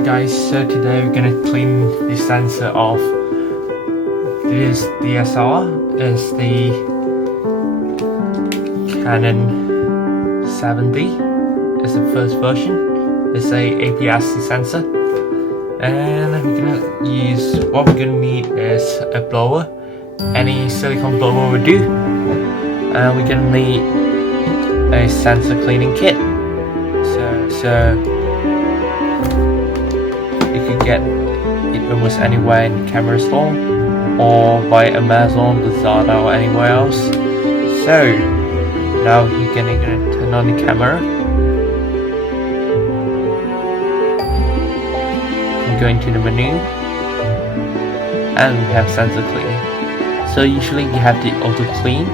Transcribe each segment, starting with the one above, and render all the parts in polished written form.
Hey guys, so today we're gonna clean the sensor of this DSLR. It's the Canon 7D. It's the first version. It's a APS-C sensor, and what we're gonna need is a blower. Any silicone blower will do. And we're gonna need a sensor cleaning kit. So you could get it almost anywhere in the camera store or by Amazon, Lazada, or anywhere else. So now you're gonna turn on the camera and go into the menu, and we have sensor cleaning. So usually you have the auto clean,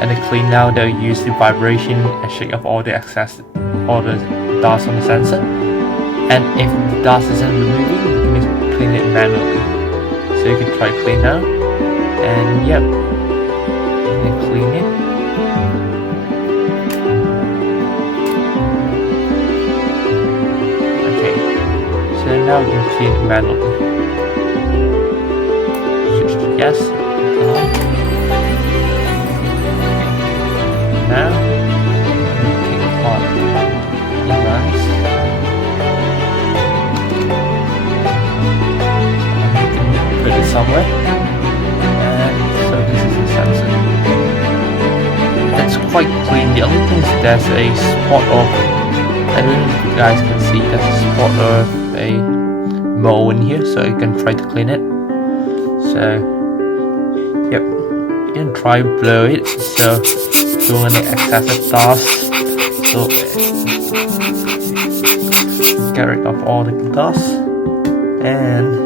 and the clean now they'll use the vibration and shake off all the excess, all the dust on the sensor. And if the dust isn't removing, you can clean it manually. So you can try clean now, and yep, you can clean it. Okay, so now you can clean it manually. Switch to yes, turn on. Now, take apart the lens. Put it somewhere, and so this is the sensor. It's quite clean. The only thing is there's a spot of, I don't know if you guys can see, there's a spot of a mole in here, so you can try to clean it. So yep, you can try blow it, so doing the excessive dust, so get rid of all the dust, and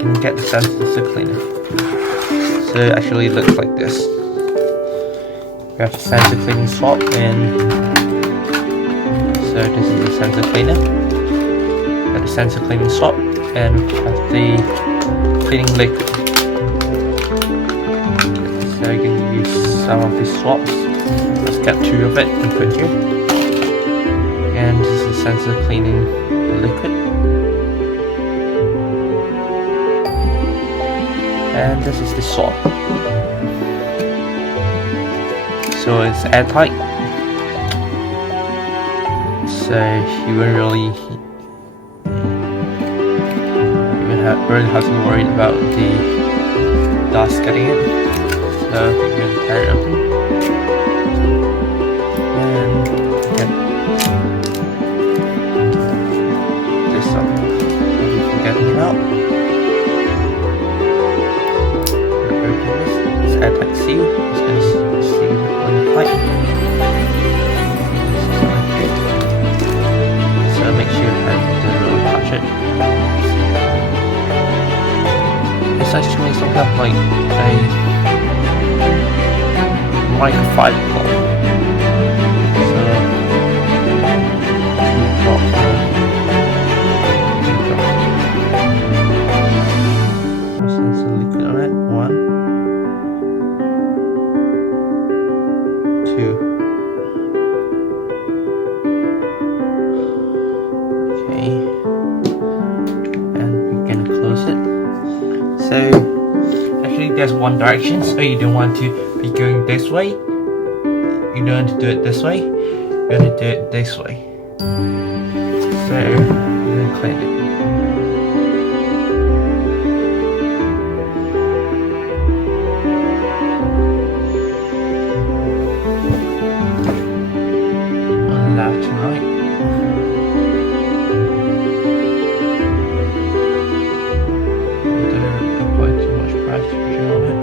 can get the sensor to clean it. So it actually looks like this. We have the sensor cleaning swab, and so this is the sensor cleaner. We have the sensor cleaning swab, and we have the cleaning liquid. So you can use some of these swabs. Let's get 2 of it and put here. And this is the sensor cleaning liquid. And this is the swab. So it's airtight, so you won't really have to worry about the dust getting in. So you're going to tear it open, and get this up. You can get it out. Airtight seal. It's going to seal when tight. So make sure your hand doesn't really touch it. It's actually some kind of like a microfiber cloth. Okay, and we can close it. So actually there's one direction, so you don't want to be going this way. You don't want to do it this way. You're going to do it this way. So you're going to clean it. Left to right. Don't apply too much pressure on it.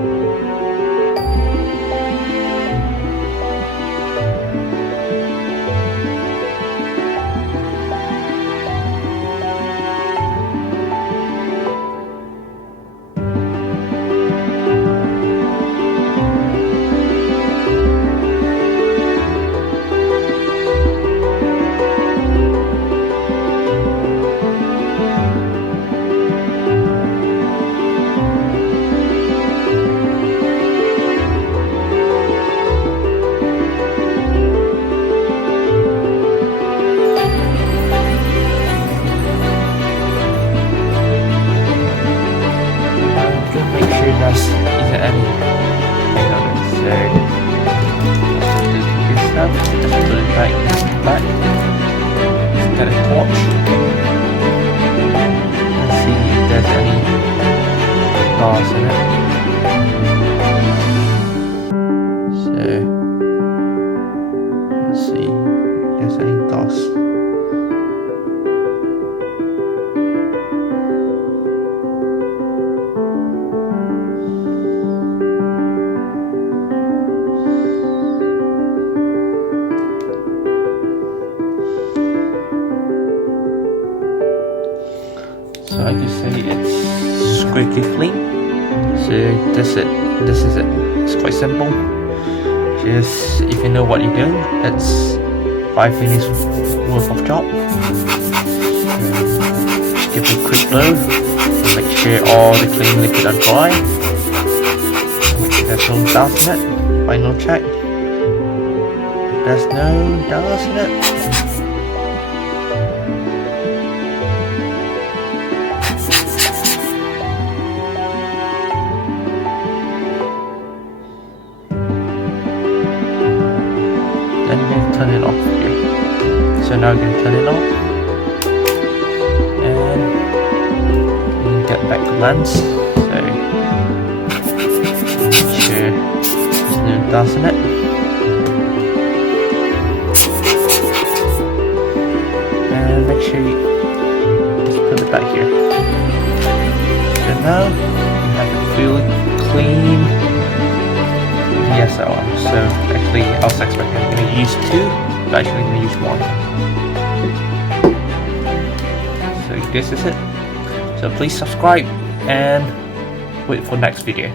Right, back. Get a torch. Let's see if there's any glass in it. So let's see if there's any glass. So I can say it's squeaky clean. So this is it. It's quite simple. Just if you know what you're doing, it's 5 minutes worth of job. Just give it a quick blow. Make sure all the clean liquid are dry. Make sure there's no dust in it. Final check. There's no dust in it. Then you can turn it off here. So now you can turn it off, and you can get back the lens. So make sure there's no dust in it. And make sure you just put it back here. So now you have a fully clean DSLR. So actually I was expecting I'm going to use 2, but actually I'm going to use 1. So this is it. So please subscribe and wait for next video.